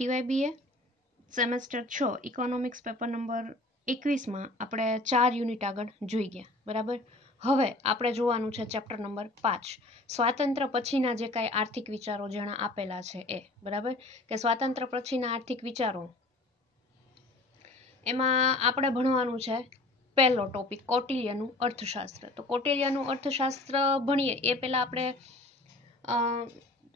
TYBA semester 6 economics paper number 21 માં આપણે 4 unit આગળ જોઈ ગયા. બરાબર. હવે આપણે જોવાનું છે ચેપ્ટર નંબર 5, સ્વાતંત્ર્ય પછીના જે કાંઈ આર્થિક વિચારો જેના આપેલા છે એ. બરાબર, કે સ્વાતંત્ર્ય પછીના આર્થિક વિચારો, એમાં આપણે ભણવાનું છે પહેલો ટોપિક કૌટિલ્યનું અર્થશાસ્ત્ર. તો કૌટિલ્યનું અર્થશાસ્ત્ર ભણીએ એ પહેલા આપણે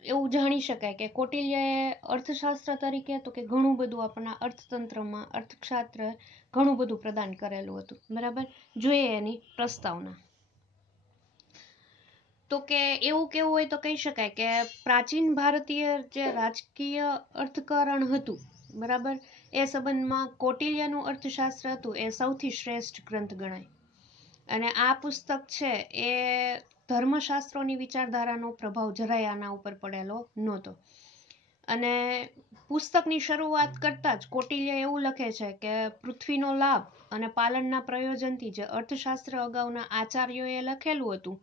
એવું જાણી શકાય કે કૌટિલ્યએ અર્થશાસ્ત્ર તરીકે તો કે ઘણું બધું આપણા અર્થતંત્રમાં અર્થશાસ્ત્ર ઘણું બધું પ્રદાન કરેલું હતું. બરાબર, જોઈએ એની પ્રસ્તાવના. તો કે એવું કેવું હોય તો કહી શકાય કે પ્રાચીન ભારતીય જે રાજકીય અર્થકરણ હતું, બરાબર, એ સંબંધમાં કૌટિલ્યનું અર્થશાસ્ત્ર હતું એ સૌથી શ્રેષ્ઠ ગ્રંથ ગણાય. અને આ પુસ્તક છે એ ધર્મશાસ્ત્રોની વિચારધારાનો પ્રભાવ જરાય આના ઉપર પડેલો નહોતો. અને પુસ્તકની શરૂઆત કરતા જ કૌટિલ્ય એવું લખે છે કે પૃથ્વીનો લાભ અને પાલનના પ્રયોજનથી જે અર્થશાસ્ત્ર અગાઉના આચાર્યોએ લખેલું હતું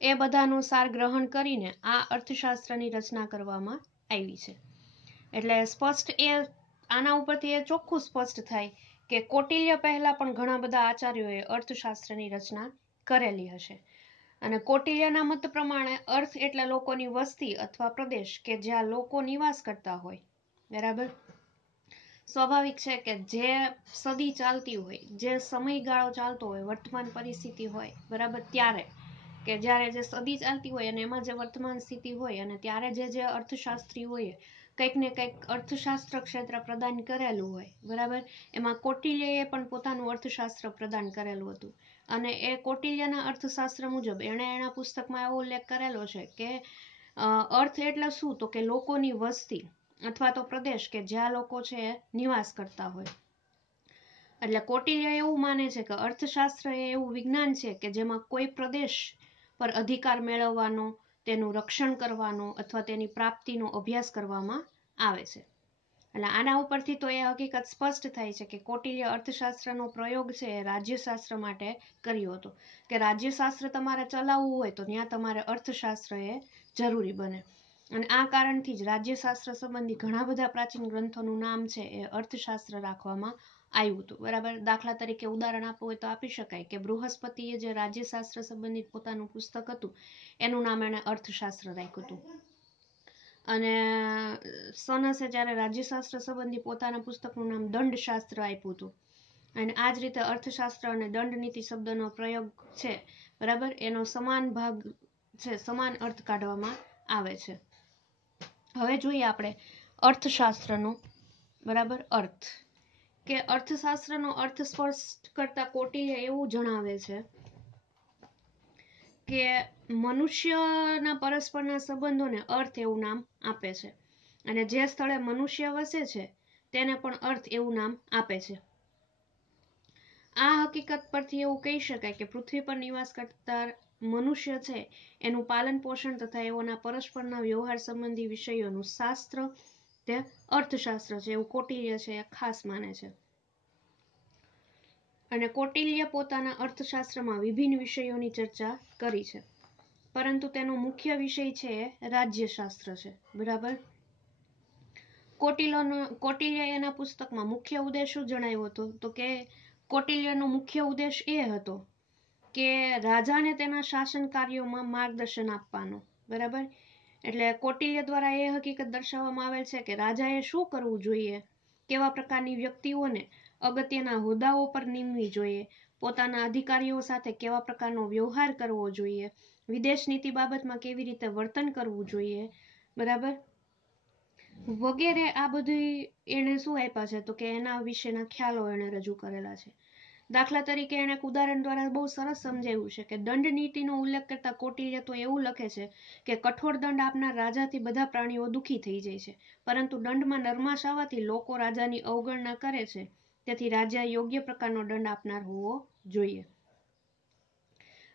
એ બધાનું સાર ગ્રહણ કરીને આ અર્થશાસ્ત્રની રચના કરવામાં આવી છે. એટલે સ્પષ્ટ એ આના ઉપરથી એ ચોખ્ખું સ્પષ્ટ થાય કે કૌટિલ્ય પહેલા પણ ઘણા બધા આચાર્યોએ અર્થશાસ્ત્રની રચના કરેલી હશે. અને કૌટિલ્યના મત પ્રમાણે અર્થ એટલે લોકોની વસ્તી અથવા પ્રદેશ કે જ્યાં લોકો નિવાસ કરતા હોય. બરાબર, સ્વાભાવિક છે કે જે સદી ચાલતી હોય, જે સમયગાળો ચાલતો હોય, વર્તમાન પરિસ્થિતિ હોય, બરાબર, ત્યારે કે જ્યારે જે સદી ચાલતી હોય અને એમાં જે વર્તમાન સ્થિતિ હોય અને ત્યારે જે અર્થશાસ્ત્રી હોય કંઈક ને કંઈક અર્થશાસ્ત્ર ક્ષેત્ર પ્રદાન કરેલું હોય. બરાબર, એમાં કૌટિલ્યએ પણ પોતાનું અર્થશાસ્ત્ર પ્રદાન કરેલું હતું. અને એ કૌટિલ્યના અર્થશાસ્ત્ર મુજબ એના પુસ્તકમાં એવો ઉલ્લેખ કરેલો છે કે અર્થ એટલે શું, તો કે લોકોની વસ્તી અથવા તો પ્રદેશ કે જ્યાં લોકો છે એ નિવાસ કરતા હોય. એટલે કૌટિલ્ય એવું માને છે કે અર્થશાસ્ત્ર એ એવું વિજ્ઞાન છે કે જેમાં કોઈ પ્રદેશ પર અધિકાર મેળવવાનો, તેનું રક્ષણ કરવાનો અથવા તેની પ્રાપ્તિનો અભ્યાસ કરવામાં આવે છે. એટલે આના ઉપરથી તો એ હકીકત સ્પષ્ટ થાય છે કે કૌટિલ્ય અર્થશાસ્ત્રનો પ્રયોગ છે એ રાજ્યશાસ્ત્ર માટે કર્યો હતો. કે રાજ્યશાસ્ત્ર તમારે ચલાવવું હોય તો ત્યાં તમારે અર્થશાસ્ત્ર એ જરૂરી બને. અને આ કારણથી જ રાજ્યશાસ્ત્ર સંબંધી ઘણા બધા પ્રાચીન ગ્રંથોનું નામ છે એ અર્થશાસ્ત્ર રાખવામાં આવ્યું હતું. બરાબર, દાખલા તરીકે ઉદાહરણ આપવું હોય તો આપી શકાય કે બૃહસ્પતિએ જે રાજ્યશાસ્ત્ર સંબંધિત પોતાનું પુસ્તક હતું એનું નામ એણે અર્થશાસ્ત્ર રાખ્યું હતું. અને સનસે જ્યારે રાજ્યશાસ્ત્ર સંબંધી પોતાના પુસ્તકનું નામ દંડશાસ્ત્ર આપ્યું હતું. અને આ જ રીતે અર્થશાસ્ત્ર અને દંડનીતિ શબ્દનો પ્રયોગ છે, બરાબર, એનો સમાન ભાગ છે, સમાન અર્થ કાઢવામાં આવે છે. હવે જોઈએ આપણે અર્થશાસ્ત્રનો, બરાબર, અર્થ. કે અર્થશાસ્ત્રનો અર્થ સ્પષ્ટ કરતા કૌટિલ્ય એવું જણાવે છે કે મનુષ્યના પરસ્પરના સંબંધોને અર્થ એવું નામ આપે છે. અને જે સ્થળે મનુષ્ય વસે છે તેને પણ અર્થ એવું નામ આપે છે. આ હકીકત પરથી એવું કહી શકાય કે પૃથ્વી પર નિવાસ કરતા મનુષ્ય છે એનું પાલન પોષણ તથા એઓના પરસ્પરના વ્યવહાર સંબંધી વિષયોનું શાસ્ત્ર તે અર્થશાસ્ત્ર છે એવું કૌટિલ્ય છે એ ખાસ માને છે. અને કૌટિલ્ય પોતાના અર્થશાસ્ત્રમાં વિભિન્ન વિષયોની ચર્ચા કરી છે, પરંતુ તેનો મુખ્ય વિષય છે એ રાજ્યશાસ્ત્ર છે. બરાબર, કૌટિલ્ય એના પુસ્તકમાં મુખ્ય ઉદ્દેશ શું જણાવ્યો હતો, તો કે કૌટિલ્યનો મુખ્ય ઉદ્દેશ એ હતો કે રાજાને તેના શાસન કાર્યોમાં માર્ગદર્શન આપવાનો. બરાબર, એટલે કૌટિલ્ય દ્વારા એ હકીકત દર્શાવવામાં આવેલ છે કે રાજાએ શું કરવું જોઈએ, કેવા પ્રકારની વ્યક્તિઓને અગત્યના હોદ્દાઓ પર નીમવી જોઈએ, પોતાના અધિકારીઓ સાથે કેવા પ્રકારનો વ્યવહાર કરવો જોઈએ, વિદેશ નીતિ બાબતમાં કેવી રીતે વર્તન કરવું જોઈએ, બરાબર, વગેરે. આ બધી એને શું આપ્યા છે, તો કે એના વિશેના ખ્યાલો એને રજૂ કરેલા છે. દાખલા તરીકે એને એક ઉદાહરણ દ્વારા બહુ સરસ સમજાવ્યું છે કે દંડ નીતિનો ઉલ્લેખ કરતા કૌટિલ્ય તો એવું લખે છે કે કઠોર દંડ આપનાર રાજાથી બધા પ્રાણીઓ દુઃખી થઈ જાય છે, પરંતુ દંડમાં નરમાશ આવવાથી લોકો રાજાની અવગણના કરે છે, તેથી રાજા યોગ્ય પ્રકારનો દંડ આપનાર હોવો જોઈએ.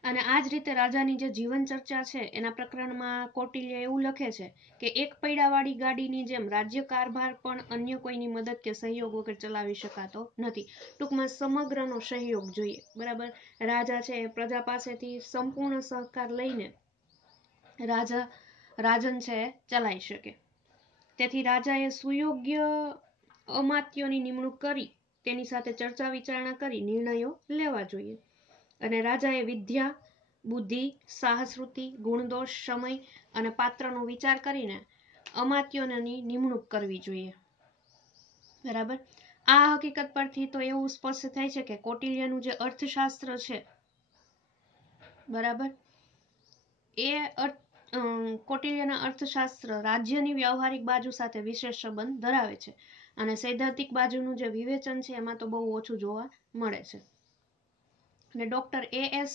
અને આ જ રીતે રાજાની જે જીવન ચર્ચા છે એના પ્રકરણમાં કૌટિલ્ય એવું લખે છે કે એક પૈડાવાળી ગાડીની જેમ રાજ્ય કારભાર પણ અન્ય કોઈની મદદ કે સહયોગ વગર ચલાવી શકાતો નથી. ટૂંકમાં સમગ્રનો સહયોગ જોઈએ. બરાબર, રાજા છે એ પ્રજા પાસેથી સંપૂર્ણ સહકાર લઈને રાજન છે એ ચલાવી શકે. તેથી રાજાએ સુયોગ્ય અમાત્યોની નિમણૂક કરી તેની સાથે ચર્ચા વિચારણા કરી નિર્ણયો લેવા જોઈએ. અને રાજાએ વિદ્યા, બુદ્ધિ, સાહસવૃત્તિ, ગુણદોષ, સમય અને પાત્રનો વિચાર કરીને અમાત્યોની નિમણૂક કરવી જોઈએ. બરાબર. આ હકીકત પરથી તો એવું સ્પષ્ટ થાય છે કે કૌટિલ્યનું જે અર્થશાસ્ત્ર છે, બરાબર, એ કૌટિલ્યના અર્થશાસ્ત્ર રાજ્યની વ્યવહારિક બાજુ સાથે વિશેષ સંબંધ ધરાવે છે અને સૈદ્ધાંતિક બાજુનું જે વિવેચન છે એમાં તો બહુ ઓછું જોવા મળે છે. અને ડોક્ટર A.S.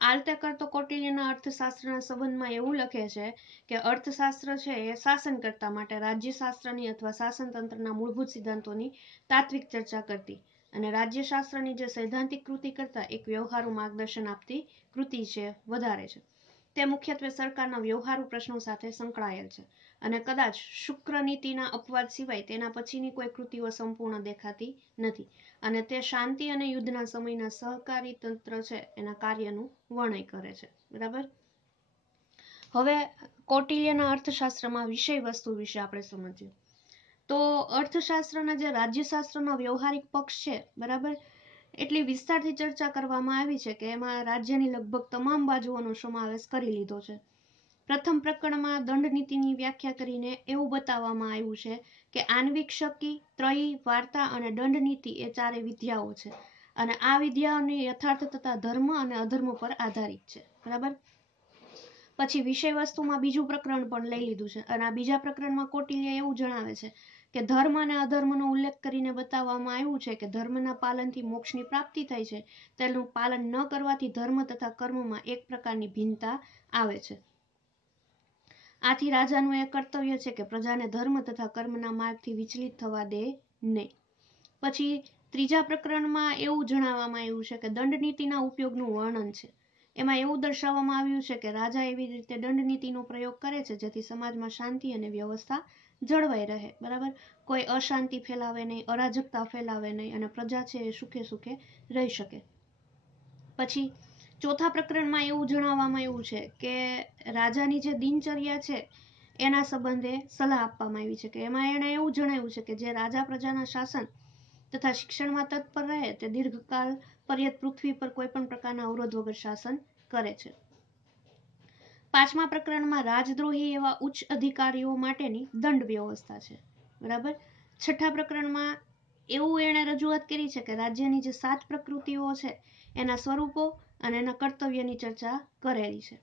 આલ્તેકર તો કૌટિલ્યના અર્થશાસ્ત્રના સંબંધમાં એવું લખે છે કે અર્થશાસ્ત્ર છે એ શાસનકર્તા માટે રાજ્યશાસ્ત્રની અથવા શાસનતંત્રના મૂળભૂત સિદ્ધાંતોની તાત્વિક ચર્ચા કરતી અને રાજ્યશાસ્ત્રની જે સૈદ્ધાંતિક કૃતિ કરતા એક વ્યવહારુ માર્ગદર્શન આપતી કૃતિ છે વધારે છે. તે મુખ્યત્વે સરકારના વ્યવહારુ પ્રશ્નો સાથે સંકળાયેલ છે અને કદાચ શુક્ર નીતિના અપવાદ સિવાય તેના પછીની કોઈ કૃતિઓ સંપૂર્ણ દેખાતી નથી અને તે શાંતિ અને યુદ્ધના સમયના સહકારી તંત્ર છે એના કાર્યનું વર્ણન કરે છે. બરાબર. હવે કૌટિલ્યના અર્થશાસ્ત્રમાં વિષય વસ્તુ વિશે આપણે સમજીએ તો અર્થશાસ્ત્રના જે રાજ્યશાસ્ત્રના વ્યવહારિક પક્ષ છે, બરાબર, એટલી વિસ્તારથી ચર્ચા કરવામાં આવી છે કે એમાં રાજ્યની લગભગ તમામ બાજુઓનો સમાવેશ કરી લીધો છે. પ્રથમ પ્રકરણમાં દંડનીતિની વ્યાખ્યા કરીને એવું બતાવવામાં આવ્યું છે કે આન્વિક શકી, ત્રયી, વાર્તા અને દંડનીતિ એ ચારે વિદ્યાઓ છે અને આ વિદ્યાઓની યથાર્થતા ધર્મ અને અધર્મ પર આધારિત છે. બરાબર. પછી વિષય વસ્તુમાં બીજું પ્રકરણ પણ લઈ લીધું છે અને આ બીજા પ્રકરણમાં કૌટિલ્ય એવું જણાવે છે કે ધર્મ અને અધર્મનો ઉલ્લેખ કરીને બતાવવામાં આવ્યું છે કે ધર્મના પાલનથી મોક્ષની પ્રાપ્તિ થાય છે, તેનું પાલન ન કરવાથી ધર્મ તથા કર્મમાં એક પ્રકારની ભિન્નતા આવે છે. આથી રાજાનું એ કર્તવ્ય છે કે પ્રજાને ધર્મ તથા કર્મના માર્ગથી વિચલિત થવા દે નહીં. પછી ત્રીજા પ્રકરણમાં એવું જણાવવામાં આવ્યું છે કે દંડનીતિના ઉપયોગનું વર્ણન છે. એમાં એવું દર્શાવવામાં આવ્યું છે કે રાજા એવી રીતે દંડનીતિનો પ્રયોગ કરે છે જેથી સમાજમાં શાંતિ અને વ્યવસ્થા જળવાઈ રહે. બરાબર. કોઈ અશાંતિ ફેલાવે નહીં, અરાજકતા ફેલાવે નહીં અને પ્રજા છે એ સુખે સુખે રહી શકે. પછી ચોથા પ્રકરણમાં એવું જણાવવામાં આવ્યું છે કે રાજાની જે દિનચર્યા છે એના સંબંધે સલાહ આપવામાં આવી છે કે એમાં એણે એવું જણાવ્યું છે કે જે રાજા પ્રજાના શાસન તથા શિક્ષણમાં તત્પર રહે તે દીર્ઘકાળ પર્યત પૃથ્વી પર કોઈ પણ પ્રકારના અવરોધ વગર શાસન કરે છે. પાંચમા પ્રકરણમાં રાજદ્રોહી એવા ઉચ્ચ અધિકારીઓ માટેની દંડ વ્યવસ્થા છે. બરાબર. છઠ્ઠા પ્રકરણમાં એવું એણે રજૂઆત કરી છે કે રાજ્યની જે 7 પ્રકૃતિઓ છે એના સ્વરૂપો અને એના કર્તવ્યની ચર્ચા કરેલી છે.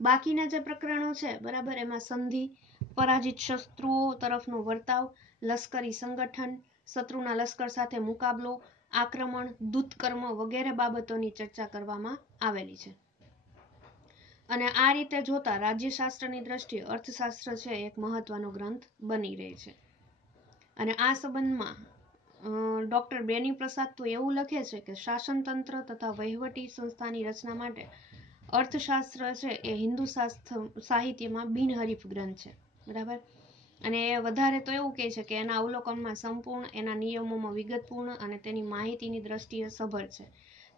બાકીના જે પ્રકરણો છે, બરાબર, એમાં સંધિ, પરાજિત શત્રુઓ તરફનો વર્તાવ, લશ્કરી સંગઠન, શત્રુના લશ્કર સાથે મુકાબલો, આક્રમણ, દૂતકર્મ વગેરે બાબતોની ચર્ચા કરવામાં આવેલી છે. અને આ રીતે જોતા રાજ્યશાસ્ત્રની દ્રષ્ટિએ અર્થશાસ્ત્ર છે એક મહત્વનો ગ્રંથ બની રહે છે. અને આ સંબંધમાં ડોક્ટર બેની પ્રસાદ તો એવું લખે છે કે શાસનતંત્ર તથા વહીવટી સંસ્થાની રચના માટે અર્થશાસ્ત્ર છે એ હિન્દુ સાહિત્યમાં બિનહરીફ ગ્રંથ છે. બરાબર. અને એ વધારે તો એવું કહે છે કે એના અવલોકનમાં સંપૂર્ણ, એના નિયમોમાં વિગતપૂર્ણ અને તેની માહિતીની દ્રષ્ટિએ સભર છે.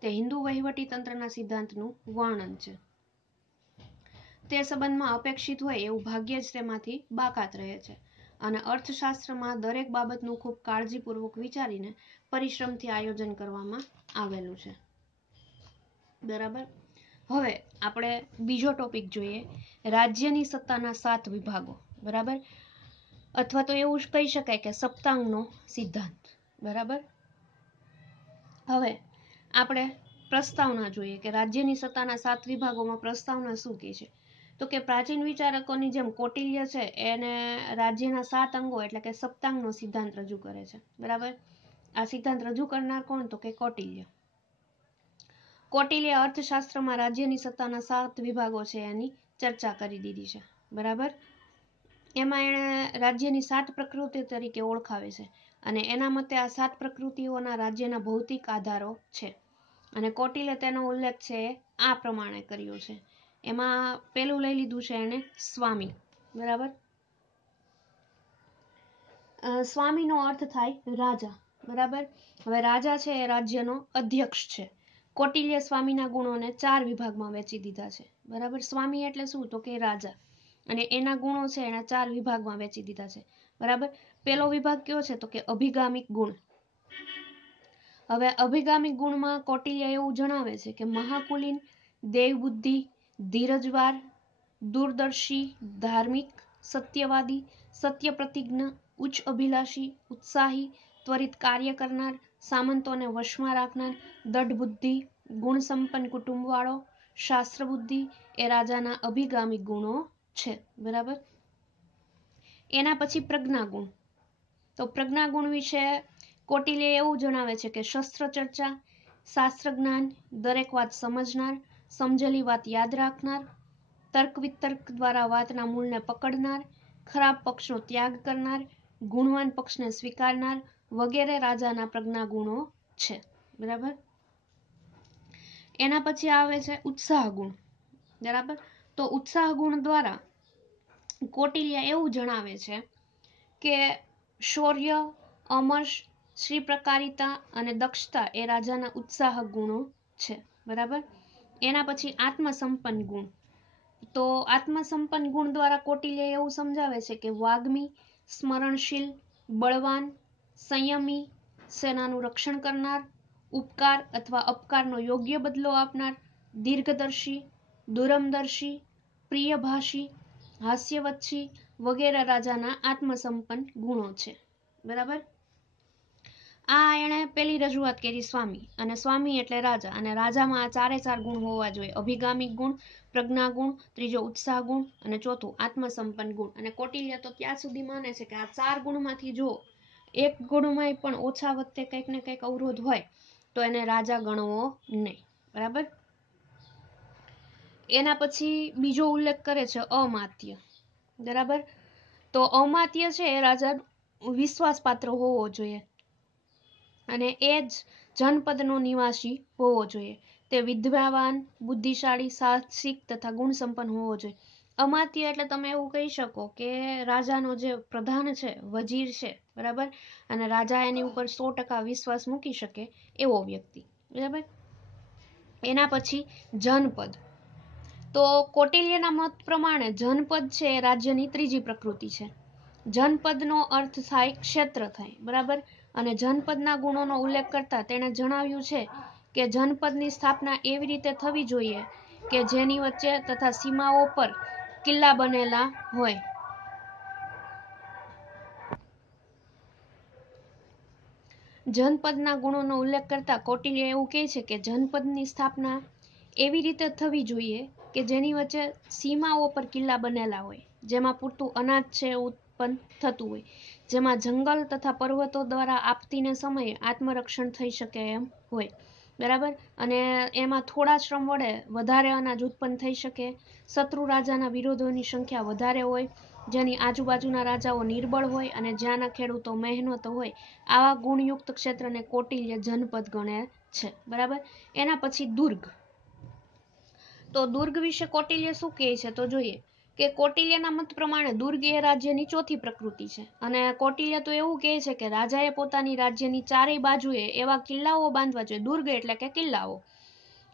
તે હિન્દુ વહીવટી તંત્રના સિદ્ધાંતનું વર્ણન છે. તે સંબંધમાં અપેક્ષિત હોય એવું ભાગ્યે જ તેમાંથી બાકાત રહે છે અને અર્થશાસ્ત્રમાં દરેક બાબતનું ખૂબ કાળજીપૂર્વક વિચારીને પરિશ્રમથી આયોજન કરવામાં આવેલું છે. બરાબર. હવે આપણે બીજો ટોપિક જોઈએ, રાજ્યની સત્તાના 7 વિભાગો. બરાબર. અથવા તો એવું કહી શકાય કે સપ્તાંગનો સિદ્ધાંત. બરાબર. હવે આપણે પ્રસ્તાવના જોઈએ કે રાજ્યની સત્તાના 7 વિભાગોમાં પ્રસ્તાવના શું કહે છે. તો કે પ્રાચીન વિચારકોની જેમ કૌટિલ્ય છે એને રાજ્યના 7 અંગો એટલે કે સપ્તાંગનો સિદ્ધાંત રજૂ કરે છે. બરાબર. આ સિદ્ધાંત રજૂ કરનાર કોણ? તો કે કૌટિલ્ય. કૌટિલ્ય અર્થશાસ્ત્રમાં રાજ્યની સત્તાના 7 વિભાગો છે એની ચર્ચા કરી દીધી છે. બરાબર. એમાં એણે રાજ્યની 7 પ્રકૃતિ તરીકે ઓળખાવે છે અને એના મતે આ 7 પ્રકૃતિઓના રાજ્યના ભૌતિક આધારો છે અને કૌટિલ્ય તેનો ઉલ્લેખ છે આ પ્રમાણે કર્યો છે. એમાં પેલું લઈ લીધું છે એને સ્વામી. બરાબર. સ્વામીનો અર્થ થાય રાજા. બરાબર. હવે રાજા છે એ રાજ્યનો અધ્યક્ષ છે. કૌટિલ્ય સ્વામીના ગુણોને 4 વિભાગમાં વહેંચી દીધા છે. બરાબર. સ્વામી એટલે શું? તો કે રાજા. અને એના ગુણો છે એના 4 વિભાગમાં વહેંચી દીધા છે, બરાબર. પહેલો વિભાગ કયો છે તો કે અભિગામિક ગુણ. હવે અભિગામિક ગુણમાં કૌટિલ્ય એવું જણાવે છે કે મહાકુલીન, દેવબુદ્ધિ, ધીરજવાર, દૂરદર્શી, ધાર્મિક, સત્યવાદી, સત્ય પ્રતિજ્ઞ, ઉચ્ચ અભિલાષી, ઉત્સાહી, ત્વરિત કાર્ય કરનાર, સામંતોને વશમાં રાખનાર, દઢ બુદ્ધિ, ગુણ સંપન્ન કુટુંબવાળો, શાસ્ત્ર બુદ્ધિ એ રાજાના અભિગામિક ગુણો છે, બરાબર. એના પછી પ્રજ્ઞા ગુણ. તો પ્રજ્ઞા ગુણ વિશે કૌટિલ્ય એવું જણાવે છે કે શસ્ત્ર ચર્ચા, શાસ્ત્ર જ્ઞાન, દરેક વાત સમજનાર, સમજેલી વાત યાદ રાખનાર, તર્ક વિતર્ક દ્વારા વાતના મૂળને પકડનાર, ખરાબ પક્ષનો ત્યાગ કરનાર, ગુણવાન પક્ષને સ્વીકારનાર વગેરે રાજાના પ્રજ્ઞા ગુણો છે, બરાબર. એના પછી આવે છે ઉત્સાહ ગુણ, બરાબર. તો ઉત્સાહ ગુણ દ્વારા કૌટિલ્ય એવું જણાવે છે કે શૌર્ય, અમર્ષ, શ્રી પ્રકારિતા અને દક્ષતા એ રાજાના ઉત્સાહક ગુણો છે, બરાબર. એના પછી આત્મસંપન્ન ગુણ. તો આત્મસંપન્ન ગુણ દ્વારા કૌટિલ્ય એવું સમજાવે છે કે વાગ્મી, સ્મરણશીલ, બળવાન, સંયમી, સેનાનું રક્ષણ કરનાર, ઉપકાર અથવા અપકારનો યોગ્ય બદલો આપનાર, દીર્ઘદર્શી, દૂરમદર્શી, પ્રિયભાષી, હાસ્યવત્સી વગેરે રાજાના આત્મસંપન્ન ગુણો છે, બરાબર. આ એણે પેલી રજૂઆત કરી સ્વામી, અને સ્વામી એટલે રાજા, અને રાજામાં આ 4 ગુણ હોવા જોઈએ: અભિગામિક ગુણ, પ્રજ્ઞા ગુણ, ત્રીજો ઉત્સાહ ગુણ અને ચોથું આત્મસંપન્ન ગુણ. અને કૌટિલ્ય તો ત્યાં સુધી માને છે કે આ 4 ગુણમાંથી જો એક ગુણમાં પણ ઓછા વચ્ચે કંઈક ને કંઈક અવરોધ હોય તો એને રાજા ગણવો નહીં, બરાબર. એના પછી બીજો ઉલ્લેખ કરે છે અમાત્ય, બરાબર. તો અમાત્ય છે એ રાજા વિશ્વાસપાત્ર હોવો જોઈએ, અને એ જ જનપદનો નિવાસી હોવો જોઈએ. તે વિદ્યાવાન, બુદ્ધિશાળી, સાહસિક તથા ગુણસંપન્ન હોવો જોઈએ. અમાત્ય એટલે તમે એવું કહી શકો કે રાજાનો જે પ્રધાન છે, વજીર છે, બરાબર, અને રાજા એની ઉપર 100% વિશ્વાસ મૂકી શકે એવો વ્યક્તિ, બરાબર. એના પછી જનપદ. તો કૌટિલ્યના મત પ્રમાણે જનપદ છે એ રાજ્યની ત્રીજી પ્રકૃતિ છે. જનપદનો અર્થ થાય ક્ષેત્ર થાય, બરાબર. અને જનપદના ગુણોનો ઉલ્લેખ કરતા તેણે જણાવ્યું છે કે જનપદની સ્થાપના એવી રીતે થવી જોઈએ કે જેની વચ્ચે તથા સીમાઓ પર કિલ્લા બનેલા હોય. જનપદના ગુણોનો ઉલ્લેખ કરતા કૌટિલ્ય એવું કહે છે કે જનપદની સ્થાપના એવી રીતે થવી જોઈએ કે જેની વચ્ચે સીમાઓ પર કિલ્લા બનેલા હોય, જેમાં પૂરતું અનાજ છે ઉત્પન્ન થતું હોય, જેમાં જંગલ તથા પર્વતો દ્વારા આપતીને સમયે આત્મરક્ષણ થઈ શકે એમ હોય, બરાબર. અને એમાં થોડા શ્રમ વડે વધારે અનાજ ઉત્પન્ન થઈ શકે, શત્રુ રાજાના વિરોધોની સંખ્યા વધારે હોય, જેની આજુબાજુના રાજાઓ નિર્બળ હોય અને જ્યાંના ખેડૂતો મહેનત હોય, આવા ગુણયુક્ત ક્ષેત્રને કૌટિલ્ય જનપદ ગણે છે, બરાબર. એના પછી દુર્ગ. તો દુર્ગ વિશે કૌટિલ્ય શું કહે છે તો જોઈએ કે કૌટિલ્યના મત પ્રમાણે દુર્ગ એ રાજ્યની ચોથી પ્રકૃતિ છે, અને કૌટિલ્ય તો એવું કહે છે કે રાજાએ પોતાની રાજ્યની ચારેય બાજુએ એવા કિલ્લાઓ બાંધવા જોઈએ. દુર્ગ એટલે કે કિલ્લાઓ.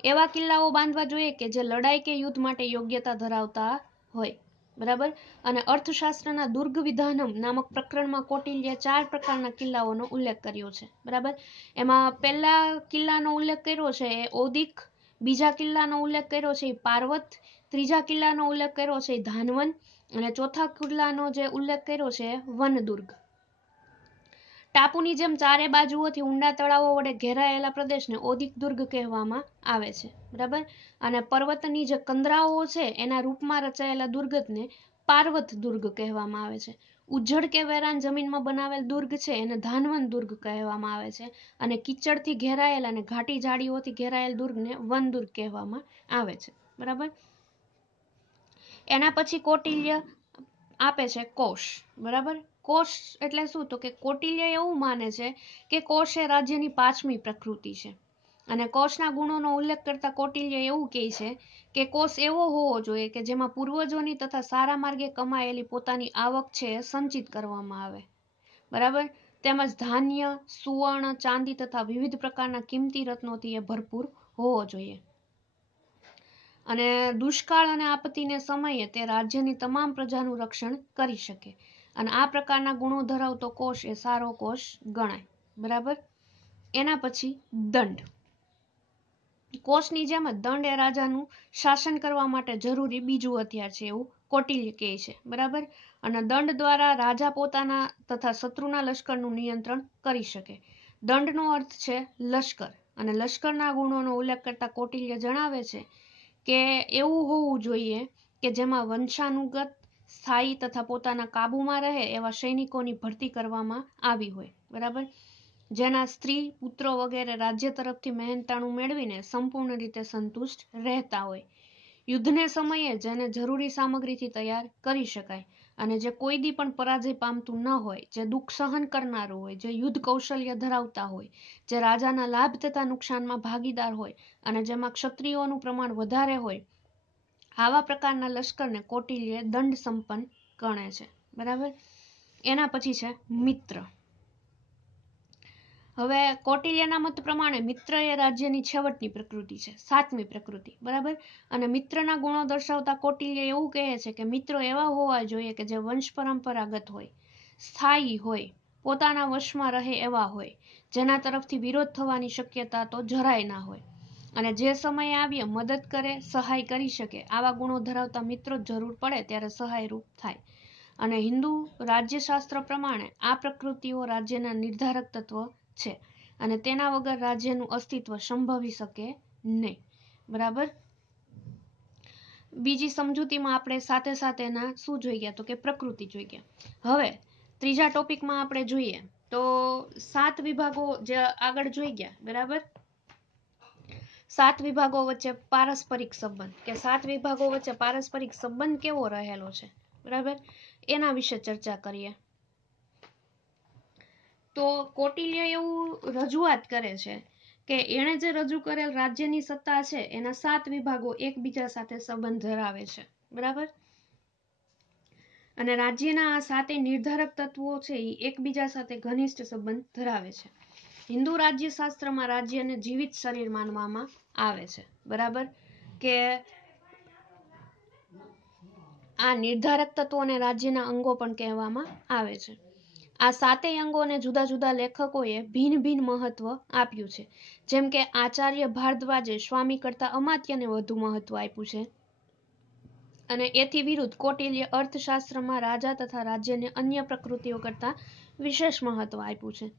એવા કિલ્લાઓ બાંધવા જોઈએ કે જે લડાઈ કે યુદ્ધ માટે યોગ્યતા ધરાવતા હોય, બરાબર. અને અર્થશાસ્ત્રના દુર્ગ વિધાનમ નામક પ્રકરણમાં કૌટિલ્ય 4 પ્રકારના કિલ્લાઓનો ઉલ્લેખ કર્યો છે, બરાબર. એમાં પહેલા કિલ્લાનો ઉલ્લેખ કર્યો છે એ ઔદિક, બીજા કિલ્લાનો ઉલ્લેખ કર્યો છે એ પાર્વત, ત્રીજા કિલ્લાનો ઉલ્લેખ કર્યો છે એ ધાનવન, અને ચોથા કિલ્લાનો જે ઉલ્લેખ કર્યો છે વનદુર્ગ. ટાપુની જેમ ચારે બાજુઓથી ઊંડા તળાવો વડે ઘેરાયેલા પ્રદેશને ઔદિક દુર્ગ કહેવામાં આવે છે, બરાબર. અને પર્વતની જે કંદરાઓ છે એના રૂપમાં રચાયેલા દુર્ગને પાર્વત દુર્ગ કહેવામાં આવે છે. ઉજ્જડ કે વેરાન જમીનમાં બનાવેલ દુર્ગ છે એને ધાનવન દુર્ગ કહેવામાં આવે છે, અને કિચડથી ઘેરાયેલા અને ઘાટી ઝાડીઓથી ઘેરાયેલ દુર્ગને વનદુર્ગ કહેવામાં આવે છે, બરાબર. એના પછી કૌટિલ્ય આપે છે કોશ, બરાબર. કોશ એટલે શું તો કે કૌટિલ્ય એવું માને છે કે કોશ એ રાજ્યની 5મી પ્રકૃતિ છે, અને કોષના ગુણોનો ઉલ્લેખ કરતા કૌટિલ્ય એવું કહે છે કે કોષ એવો હોવો જોઈએ કે જેમાં પૂર્વજોની તથા સારા માર્ગે કમાયેલી પોતાની આવક છે એ સંચિત કરવામાં આવે, બરાબર. તેમજ ધાન્ય, સુવર્ણ, ચાંદી તથા વિવિધ પ્રકારના કિંમતી રત્નોથી એ ભરપૂર હોવો જોઈએ. અને દુષ્કાળ અને આપત્તિને સમયે તે રાજ્યની તમામ પ્રજાનું રક્ષણ કરી શકે. અને આ પ્રકારના ગુણો ધરાવતો કોષ એ સારો કોષ ગણાય. બરાબર. એના પછી દંડ. કોષની જેમ જ દંડ એ રાજાનું શાસન કરવા માટે જરૂરી બીજું હથિયાર છે એવું કૌટિલ્ય કહે છે. બરાબર. અને દંડ દ્વારા રાજા પોતાના તથા શત્રુના લશ્કરનું નિયંત્રણ કરી શકે. દંડનો અર્થ છે લશ્કર, અને લશ્કરના ગુણોનો ઉલ્લેખ કરતા કૌટિલ્ય જણાવે છે કે એવું હોવું જોઈએ કે જેમાં વંશાનુગત, સ્થાયી તથા પોતાના કાબુમાં રહે એવા સૈનિકોની ભરતી કરવામાં આવી હોય. બરાબર. જેના સ્ત્રી, પુત્રો વગેરે રાજ્ય તરફથી મહેનતાણું મેળવીને સંપૂર્ણ રીતે સંતુષ્ટ રહેતા હોય. યુદ્ધને સમયે જેને જરૂરી સામગ્રીથી તૈયાર કરી શકાય, અને જે કોઈ દી પણ પરાજય પામતું ન હોય, જે દુઃખ સહન કરનારું હોય, જે યુદ્ધ કૌશલ્ય ધરાવતા હોય, જે રાજાના લાભ તથા નુકસાનમાં ભાગીદાર હોય, અને જેમાં ક્ષત્રિયોનું પ્રમાણ વધારે હોય, આવા પ્રકારના લશ્કરને કૌટિલ્ય દંડ સંપન્ન ગણે છે. બરાબર. એના પછી છે મિત્ર. હવે કૌટિલ્યના મત પ્રમાણે મિત્ર એ રાજ્યની છેવટની પ્રકૃતિ છે, સાતમી પ્રકૃતિ. બરાબર. અને મિત્રના ગુણો દર્શાવતા કૌટિલ્ય એવું કહે છે કે મિત્રો એવા હોવા જોઈએ કે જે વંશ પરંપરાગત હોય, સ્થાયી હોય, પોતાના વશમાં રહે એવા હોય, જેના તરફથી વિરોધ થવાની શક્યતા તો જરાય ના હોય, અને જે સમયે આવ્યે મદદ કરે, સહાય કરી શકે, આવા ગુણો ધરાવતા મિત્રો જરૂર પડે ત્યારે સહાયરૂપ થાય. અને હિન્દુ રાજ્યશાસ્ત્ર પ્રમાણે આ પ્રકૃતિઓ રાજ્યના નિર્ધારક તત્વ છે, અને તેના વગર રાજ્યનું અસ્તિત્વ સંભવી શકે નહીં. બરાબર. બીજી સમજૂતીમાં આપણે સાથે સાથે એના શું જોઈ ગયા તો કે પ્રકૃતિ જોઈ ગયા. હવે ત્રીજા ટોપિકમાં આપણે જોઈએ તો 7 વિભાગો જે આગળ જોઈ ગયા. બરાબર. 7 વિભાગો વચ્ચે પારસ્પરિક સંબંધ, કે 7 વિભાગો વચ્ચે પારસ્પરિક સંબંધ કેવો રહેલો છે. બરાબર. એના વિશે ચર્ચા કરીએ. તો કૌટિલ્ય એવું રજૂઆત કરે છે કે એણે જે રજૂ કરેલ રાજ્યની સત્તા છે એના 7 વિભાગો એકબીજા સાથે સંબંધ ધરાવે છે. બરાબર. અને રાજ્યના આ 7 નિર્ધારક તત્વો છે એ એકબીજા સાથે ઘનિષ્ઠ સંબંધ ધરાવે છે. હિન્દુ રાજ્યશાસ્ત્રમાં રાજ્યને જીવિત શરીર માનવામાં આવે છે. બરાબર. કે આ નિર્ધારક તત્વોને રાજ્યના અંગો પણ કહેવામાં આવે છે. આ 7 અંગોને જુદા જુદા લેખકોએ ભિન્ન ભિન્ન મહત્વ આપ્યું છે. જેમ કે આચાર્ય ભારદ્વાજે સ્વામી કરતા અમાત્યને વધુ મહત્વ આપ્યું છે, અને એથી વિરુદ્ધ કૌટિલ્ય અર્થશાસ્ત્રમાં રાજા તથા રાજ્યને અન્ય પ્રકૃતિઓ કરતા વિશેષ મહત્વ આપ્યું છે.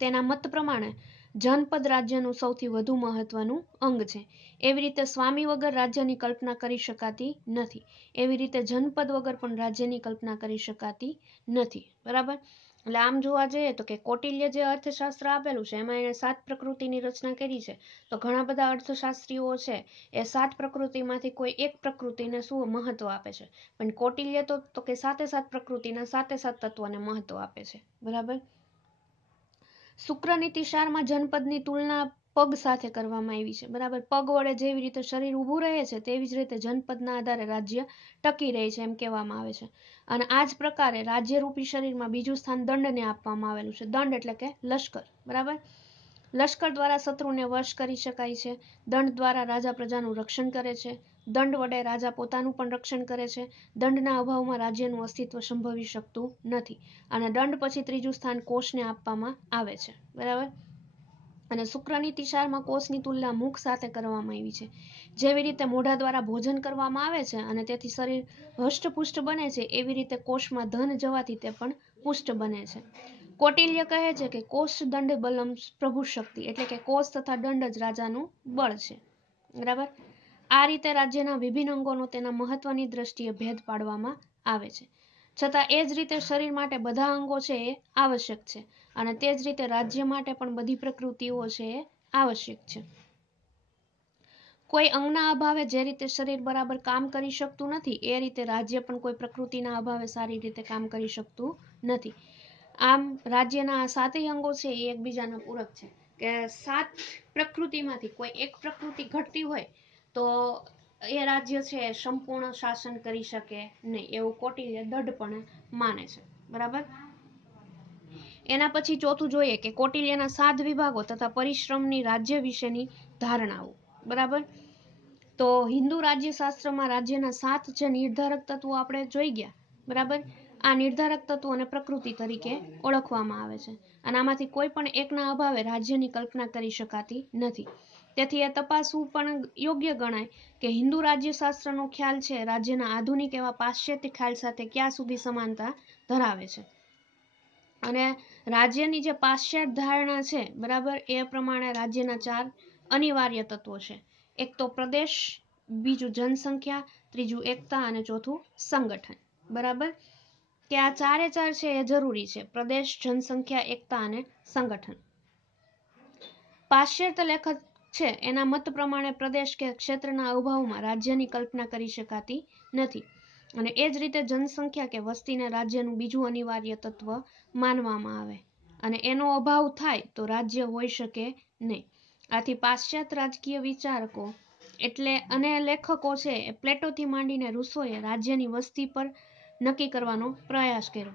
તેના મત પ્રમાણે જનપદ રાજ્યનું સૌથી વધુ મહત્વનું અંગ છે. એવી રીતે સ્વામી વગર રાજ્યની કલ્પના કરી શકાતી નથી, એવી રીતે જનપદ વગર પણ રાજ્યની કલ્પના કરી શકાતી નથી. બરાબર. એટલે આમ જોવા જઈએ તો કે કૌટિલ્ય જે અર્થશાસ્ત્ર આપેલું છે એમાં એને 7 પ્રકૃતિની રચના કરી છે. તો ઘણા બધા અર્થશાસ્ત્રીઓ છે એ 7 પ્રકૃતિમાંથી કોઈ એક પ્રકૃતિને શું મહત્વ આપે છે, પણ કૌટિલ્ય તો કે 7 પ્રકૃતિના 7 તત્વોને મહત્વ આપે છે. બરાબર. શુક્રનીતિસારમાં જનપદની તુલના પગ સાથે કરવામાં આવી છે. બરાબર. પગ વડે જેવી રીતે શરીર ઊભું રહે છે તેવી જ રીતે જનપદના આધારે રાજ્ય ટકી રહે છે એમ કહેવામાં આવે છે. અને આ જ પ્રકારે રાજ્યરૂપી શરીરમાં બીજું સ્થાન દંડને આપવામાં આવેલું છે. દંડ એટલે કે લશ્કર. બરાબર. લશ્કર દ્વારા શત્રુને વશ કરી શકાય છે. દંડ દ્વારા રાજા પ્રજાનું રક્ષણ કરે છે. દંડ વડે રાજા પોતાનું પણ રક્ષણ કરે છે. દંડના અભાવમાં રાજ્યનું અસ્તિત્વ સંભવી શકતું નથી. અને દંડ પછી ત્રીજું સ્થાન કોષને આપવામાં આવે છે. બરાબર. અને શુક્રનીતિસારમાં કોષની તુલના મુખ સાથે કરવામાં આવી છે. જેવી રીતે મોઢા દ્વારા ભોજન કરવામાં આવે છે અને તેથી શરીર હષ્ટપુષ્ટ બને છે, એવી રીતે કોષમાં ધન જવાથી તે પણ પુષ્ટ બને છે. કૌટિલ્ય કહે છે કે કોષ દંડ બલમ પ્રભુ શક્તિ, એટલે કે કોષ તથા દંડ જ રાજાનું બળ છે. બરાબર. આ રીતે રાજ્યના વિભિન્ન અંગોનો તેના મહત્વની દ્રષ્ટિએ ભેદ પાડવામાં આવે છે. છતાં એ જ રીતે શરીર માટે બધા અંગો છે એ આવશ્યક છે, અને તે જ રીતે રાજ્ય માટે પણ બધી પ્રકૃતિઓ છે એ આવશ્યક છે. કોઈ અંગના અભાવે જે રીતે શરીર બરાબર કામ કરી શકતું નથી, એ રીતે રાજ્ય પણ કોઈ પ્રકૃતિના અભાવે સારી રીતે કામ કરી શકતું નથી. આમ રાજ્યના આ 7 અંગો છે એ એકબીજાના પૂરક છે. કે 7 પ્રકૃતિમાંથી કોઈ એક પ્રકૃતિ ઘટતી હોય તો એ રાજ્ય છે એ સંપૂર્ણ શાસન કરી શકે નહીં, એવું કૌટિલ્ય દૃઢપણે માને છે. બરાબર. એના પછી ચોથું જોઈએ કે કૌટિલ્યના 7 વિભાગો તથા પરિશ્રમની રાજ્ય વિશેની ધારણાઓ. બરાબર. તો હિન્દુ રાજ્યશાસ્ત્રમાં રાજ્યના 7 જે નિર્ધારક તત્વો આપણે જોઈ ગયા, બરાબર. આ નિર્ધારક તત્વોને પ્રકૃતિ તરીકે ઓળખવામાં આવે છે અને આમાંથી કોઈ પણ એકના અભાવે રાજ્યની કલ્પના કરી શકાતી નથી. તેથી એ તપાસવું પણ યોગ્ય ગણાય કે હિન્દુ રાજ્યશાસ્ત્રનો ખ્યાલ છે રાજ્યના આધુનિક એવા પાશ્ચાત્ય ખ્યાલ સાથે ક્યાં સુધી સમાનતા ધરાવે છે. અને રાજ્યની જે પાશ્ચાત્ય ધારણા છે, બરાબર, એ પ્રમાણે રાજ્યના 4 અનિવાર્ય તત્વો છે. એક તો પ્રદેશ, બીજું જનસંખ્યા, ત્રીજું એકતા અને ચોથું સંગઠન. બરાબર, કે આ 4 છે એ જરૂરી છે: પ્રદેશ, જનસંખ્યા, એકતા અને સંગઠન. પાશ્ચાત્ય લેખક છે એના મત પ્રમાણે પ્રદેશ કે ક્ષેત્રના અભાવમાં રાજ્યની કલ્પના કરી શકાતી નથી. અને એ જ રીતે જનસંખ્યા કે વસ્તીને રાજ્યનું બીજું અનિવાર્ય તત્વ માનવામાં આવે અને એનો અભાવ થાય તો રાજ્ય હોઈ શકે નહીં. આથી પાશ્ચાત્ય રાજકીય વિચારકો એટલે અને લેખકો છે એ પ્લેટોથી માંડીને રૂસોએ રાજ્યની વસ્તી પર નક્કી કરવાનો પ્રયાસ કર્યો.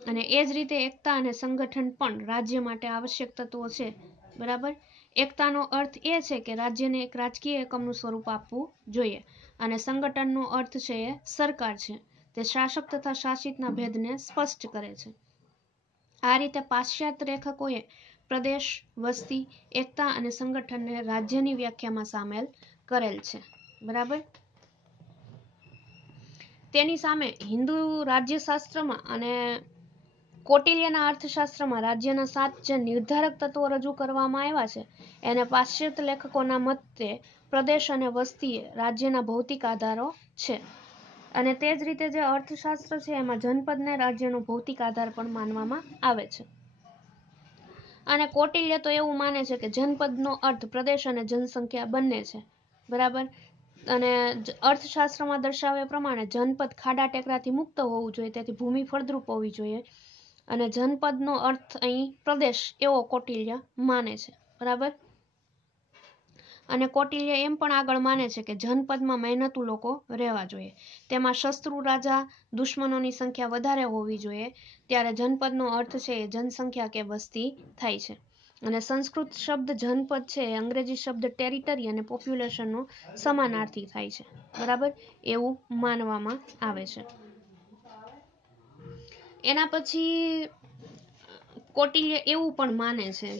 અને એ જ રીતે એકતા અને સંગઠન પણ રાજ્ય માટે આવશ્યક તત્વો છે. બરાબર, એકતાનો અર્થ એ છે કે રાજ્યને એક રાજકીય એકમનું સ્વરૂપ આપવું જોઈએ અને સંગઠનનો અર્થ છે એ સરકાર છે, તે શાસક તથા શાસિતના ભેદને સ્પષ્ટ કરે છે. આ રીતે પાશ્ચાત્ય લેખકોએ પ્રદેશ, વસ્તી, એકતા અને સંગઠનને રાજ્યની વ્યાખ્યામાં સામેલ કરેલ છે. બરાબર, તેની સામે હિન્દુ રાજ્યશાસ્ત્રમાં અને કૌટિલ્યના અર્થશાસ્ત્રમાં રાજ્યના 7 જે નિર્ધારક તત્વો રજૂ કરવામાં આવ્યા છે એને પાશ્ચાત્ય લેખકોના મતે પ્રદેશ અને વસ્તી રાજ્યના ભૌતિક આધારો છે. અને તે જ રીતે જે અર્થશાસ્ત્ર છે એમાં જનપદને રાજ્યનો ભૌતિક આધાર પણ માનવામાં આવે છે. અને કૌટિલ્ય તો એવું માને છે કે જનપદનો અર્થ પ્રદેશ અને જનસંખ્યા બંને છે. બરાબર, અને અર્થશાસ્ત્રમાં દર્શાવ્યા પ્રમાણે જનપદ ખાડા ટેકરાથી મુક્ત હોવું જોઈએ, તેથી ભૂમિ ફળદ્રુપ હોવી જોઈએ. અને જનપદનો અર્થ અહીં પ્રદેશ એવો કૌટિલ્ય માને છે. બરાબર, અને કૌટિલ્ય એમ પણ આગળ માને છે કે જનપદમાં મહેનતુ લોકો રહેવા જોઈએ, તેમાં શત્રુ રાજા દુશ્મનોની સંખ્યા વધારે હોવી જોઈએ. ત્યારે જનપદનો અર્થ છે એ જનસંખ્યા કે વસ્તી થાય છે. અને સંસ્કૃત શબ્દ જનપદ છે એ અંગ્રેજી શબ્દ ટેરિટરી અને પોપ્યુલેશનનો સમાનાર્થી થાય છે. બરાબર, એવું માનવામાં આવે છે. એના પછી કૌટિલ્ય એવું પણ માને છે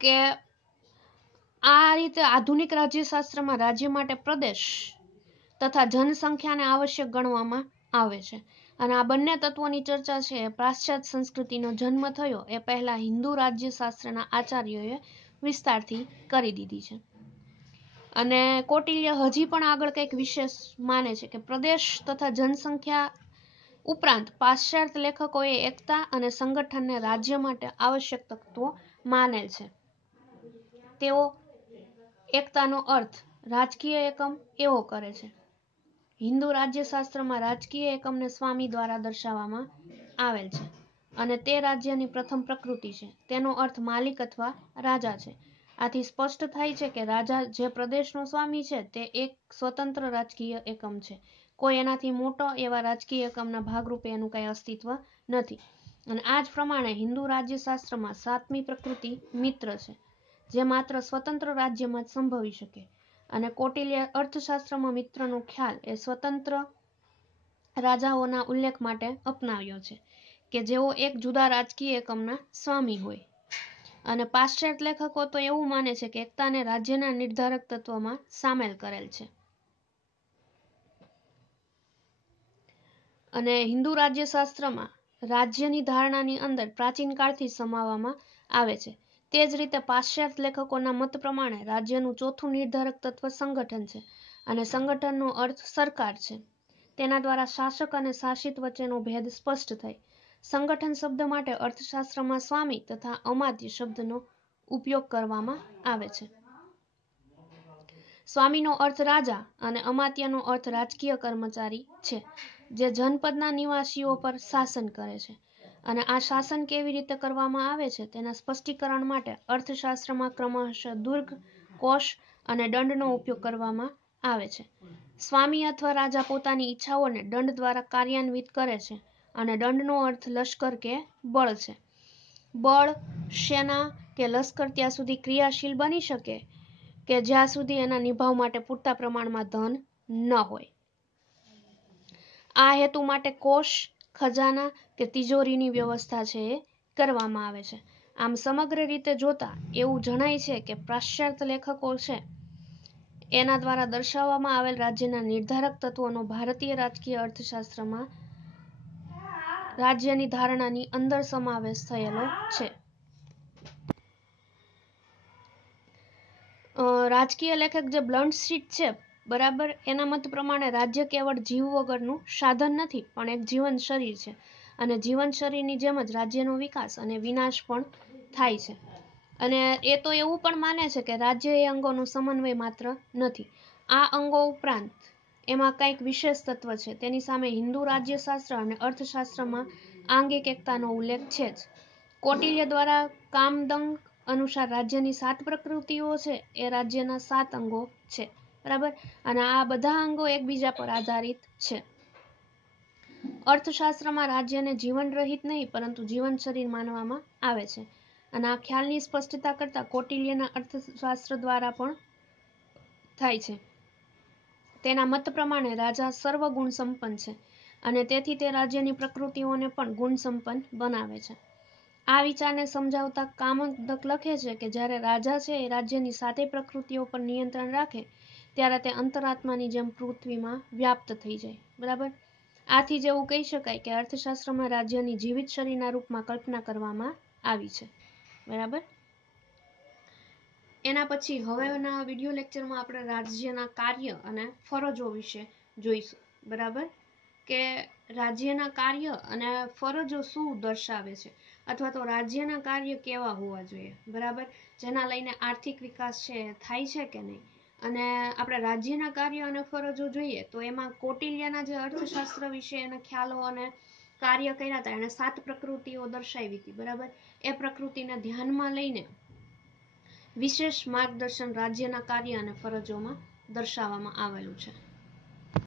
કે આ રીતે આધુનિક રાજ્યશાસ્ત્રમાં રાજ્ય માટે પ્રદેશ તથા જનસંખ્યાને આવશ્યક ગણવામાં આવે છે. અને આ બંને તત્વોની ચર્ચા છે પાશ્ચાત્ય સંસ્કૃતિનો જન્મ થયો એ પહેલા હિન્દુ રાજ્યશાસ્ત્રના આચાર્યોએ વિસ્તારથી કરી દીધી છે. અને કૌટિલ્ય હજી પણ આગળ કંઈક વિશેષ માને છે કે પ્રદેશ તથા જનસંખ્યા ઉપરાંત પાશ્ચાત્ય લેખકોએ એકતા અને સંગઠનને રાજ્ય માટે આવશ્યક તત્વો માનેલ છે. તેઓ એકતાનો અર્થ રાજકીય એકમ એવો કરે છે. હિન્દુ રાજ્યશાસ્ત્રમાં રાજકીય એકમને સ્વામી દ્વારા દર્શાવવામાં આવેલ છે અને તે રાજ્યની પ્રથમ પ્રકૃતિ છે. તેનો અર્થ માલિક અથવા રાજા છે. આથી સ્પષ્ટ થાય છે કે રાજા જે પ્રદેશનો સ્વામી છે તે એક સ્વતંત્ર રાજકીય એકમ છે. કોઈ એનાથી મોટો એવા રાજકીય એકમના ભાગરૂપે એનું કંઈ અસ્તિત્વ નથી. અને આ જ પ્રમાણે હિન્દુ રાજ્યશાસ્ત્રમાં 7મી પ્રકૃતિ મિત્ર છે, જે માત્ર સ્વતંત્ર રાજ્યમાં જ સંભવી શકે. અને કૌટિલ્ય અર્થશાસ્ત્રમાં મિત્રનો ખ્યાલ એ સ્વતંત્ર રાજાઓના ઉલ્લેખ માટે અપનાવ્યો છે કે જેઓ એક જુદા રાજકીય એકમના સ્વામી હોય. અને પાશ્ચાત્ય લેખકો તો એવું માને છે કે એકતાને રાજ્યના નિર્ધારક તત્વમાં સામેલ કરેલ છે. અને હિન્દુ રાજ્યશાસ્ત્રમાં રાજ્યની ધારણાની અંદર પ્રાચીન કાળથી સમાવવામાં આવે છે. તે જ રીતે પાશ્ચાત્ય લેખકોના મત પ્રમાણે રાજ્યનું ચોથું નિર્ધારક તત્વ સંગઠન છે અને સંગઠનનો અર્થ સરકાર છે. તેના દ્વારા શાસક અને શાસિત વચ્ચેનો ભેદ સ્પષ્ટ થાય. સંગઠન શબ્દ માટે અર્થશાસ્ત્રમાં સ્વામી તથા અમાત્ય શબ્દનો ઉપયોગ કરવામાં આવે છે. સ્વામીનો અર્થ રાજા અને અમાત્યનો અર્થ રાજકીય કર્મચારી છે, જે જનપદના નિવાસીઓ પર શાસન કરે છે. અને આ શાસન કેવી રીતે કરવામાં આવે છે તેના સ્પષ્ટીકરણ માટે અર્થશાસ્ત્રમાં ક્રમશઃ દુર્ગ, કોષ અને દંડનો ઉપયોગ કરવામાં આવે છે. સ્વામી અથવા રાજા પોતાની ઈચ્છાઓને દંડ દ્વારા કાર્યાન્વિત કરે છે અને દંડનો અર્થ લશ્કર કે બળ છે. બળ, સેના કે લશ્કર ત્યાં સુધી ક્રિયાશીલ બની શકે કે કે જ્યાં સુધી એના નિભાવ માટે પૂરતા પ્રમાણમાં ધન ન હોય. આ હેતુ માટે કોષ, ખજાના કે તિજોરીની વ્યવસ્થા છે એ કરવામાં આવે છે. આમ સમગ્ર રીતે જોતા એવું જણાય છે કે પાશ્ચાત્ય લેખકો છે એના દ્વારા દર્શાવવામાં આવેલ રાજ્યના નિર્ધારક તત્વોનો ભારતીય રાજકીય અર્થશાસ્ત્રમાં રાજ્યની ધારણાની અંદર સમાવેશ થયેલો છે. રાજકીય લેખક જે બ્લન્ટ સ્ટ્રીટ છે, બરાબર, એના મત પ્રમાણે રાજ્ય કેવળ જીવ વગરનું સાધન નથી, પણ એક જીવન શરીર છે, અને જીવન શરીરની જેમ જ રાજ્યનો વિકાસ અને વિનાશ પણ થાય છે. અને એ તો એવું પણ માને છે કે રાજ્ય એ અંગોનો સમન્વય માત્ર નથી. આ અંગો ઉપરાંત એમાં કંઈક વિશેષ તત્વ છે. તેની સામે હિન્દુ રાજ્યશાસ્ત્ર અને અર્થશાસ્ત્રમાં આંગિક એકતાનો ઉલ્લેખ છે જ. કૌટિલ્ય દ્વારા કામદંગ અનુસાર રાજ્યની 7 પ્રકૃતિઓ છે એ રાજ્યના 7 અંગો છે, બરાબર, અને આ બધા અંગો એકબીજા પર આધારિત છે. અર્થશાસ્ત્રમાં રાજ્યને જીવન રહિત નહીં પરંતુ જીવન શરીર માનવામાં આવે છે, અને આ ખ્યાલની સ્પષ્ટતા કરતા કૌટિલ્યના અર્થશાસ્ત્ર દ્વારા પણ થાય છે. તેના મત પ્રમાણે રાજા સર્વ ગુણ સંપન્ન છે, અને તેથી તે રાજ્યની પ્રકૃતિઓને પણ ગુણ સંપન્ન બનાવે છે. આ વિચારને સમજાવતા કામદક લખે છે કે જ્યારે રાજા છે એ રાજ્યની 7 પ્રકૃતિઓ પર નિયંત્રણ રાખે ત્યારે તે અંતરાત્માની જેમ પૃથ્વીમાં વ્યાપ્ત થઈ જાય, બરાબર. આથી જ એવું કહી શકાય કે અર્થશાસ્ત્રમાં રાજ્યની જીવિત શરીરના રૂપમાં કલ્પના કરવામાં આવી છે, બરાબર. એના પછી હવેના વિડીયો લેક્ચરમાં આપણે રાજ્યના કાર્ય અને ફરજો વિશે જોઈશું, બરાબર, કે રાજ્યના કાર્ય અને ફરજો શું દર્શાવે છે, અથવા તો રાજ્યના કાર્ય કેવા હોવા જોઈએ, બરાબર, જેના લઈને આર્થિક વિકાસ છે થાય છે કે નહીં. અને આપણે રાજ્યના કાર્ય અને ફરજો જોઈએ તો એમાં કૌટિલ્યના જે અર્થશાસ્ત્ર વિશે એના ખ્યાલો અને કાર્ય કર્યા હતા, એને 7 પ્રકૃતિઓ દર્શાવી હતી, બરાબર. એ પ્રકૃતિને ધ્યાનમાં લઈને વિશેષ માર્ગદર્શન રાજ્યના કાર્ય અને ફરજોમાં દર્શાવવામાં આવેલું છે.